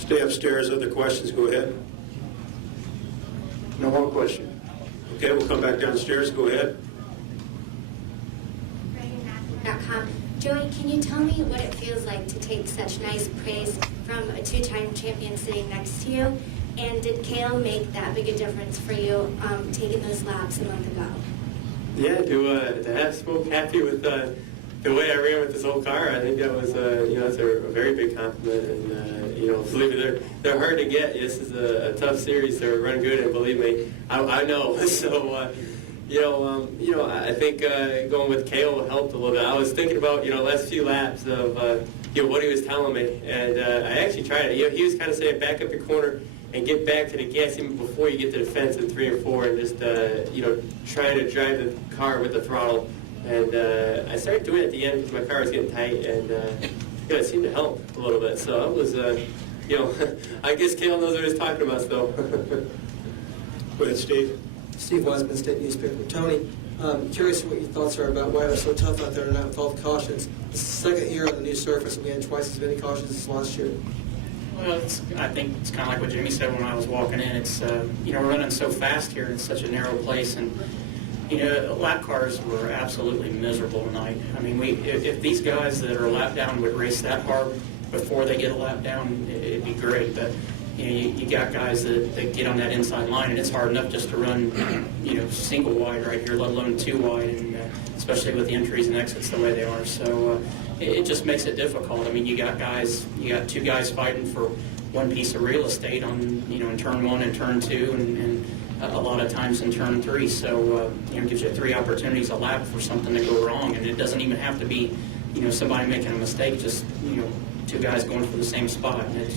Stay upstairs. Other questions? Go ahead. No more question. Okay, we'll come back downstairs. Go ahead. Joey, can you tell me what it feels like to take such nice praise from a two-time champion sitting next to you? And did Cale make that big a difference for you taking those laps a month ago? Yeah, to have Smoke happy with the way I ran with this old car, I think that was that's a very big compliment. And believe me, they're hard to get. This is a tough series. They're run good, and believe me, I know. So. I think going with Cale helped a little bit. I was thinking about, last few laps of, what he was telling me, and I actually tried it. He was kind of saying back up your corner and get back to the gas even before you get to the fence in 3 and 4, and just, trying to drive the car with the throttle. And I started doing it at the end because my car was getting tight, and it seemed to help a little bit. So it was, I guess Cale knows what he's talking about still. Go ahead, Steve. Steve Wiseman, State Newspaper. Tony, curious what your thoughts are about why it was so tough out there tonight with all the cautions. It's the second year on the new surface, and we had twice as many cautions as last year. Well, I think it's kind of like what Jimmy said when I was walking in. It's, we're running so fast here in such a narrow place, and, lap cars were absolutely miserable tonight. I mean, if these guys that are lap down would race that hard before they get a lap down, it'd be great, but you got guys that get on that inside line, and it's hard enough just to run, single wide right here, let alone 2 wide, and especially with the entries and exits the way they are. So it just makes it difficult. I mean, you got 2 guys fighting for one piece of real estate on, in turn 1 and turn 2, and a lot of times in turn 3. So it gives you 3 opportunities a lap for something to go wrong, and it doesn't even have to be, somebody making a mistake. Just 2 guys going for the same spot, and it's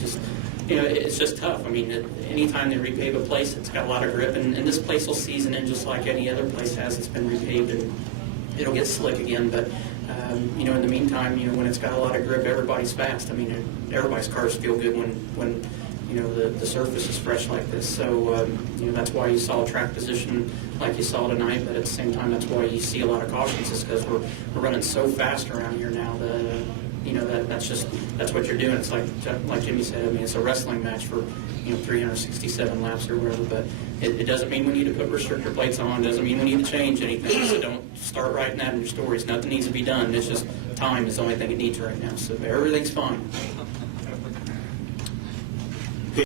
just tough. I mean, anytime they repave a place, it's got a lot of grip, and this place will season in just like any other place has. It's been repaved, and it'll get slick again. But, in the meantime, when it's got a lot of grip, everybody's fast. I mean, everybody's cars feel good when the surface is fresh like this. So, that's why you saw track position like you saw tonight, but at the same time, that's why you see a lot of cautions, is because we're running so fast around here now that, that's what you're doing. It's like Jimmy said, I mean, it's a wrestling match for, 367 laps or whatever, but it doesn't mean we need to put restrictor plates on. It doesn't mean we need to change anything. So don't start writing that in your stories. Nothing needs to be done. It's just time is the only thing it needs right now. So everything's fine.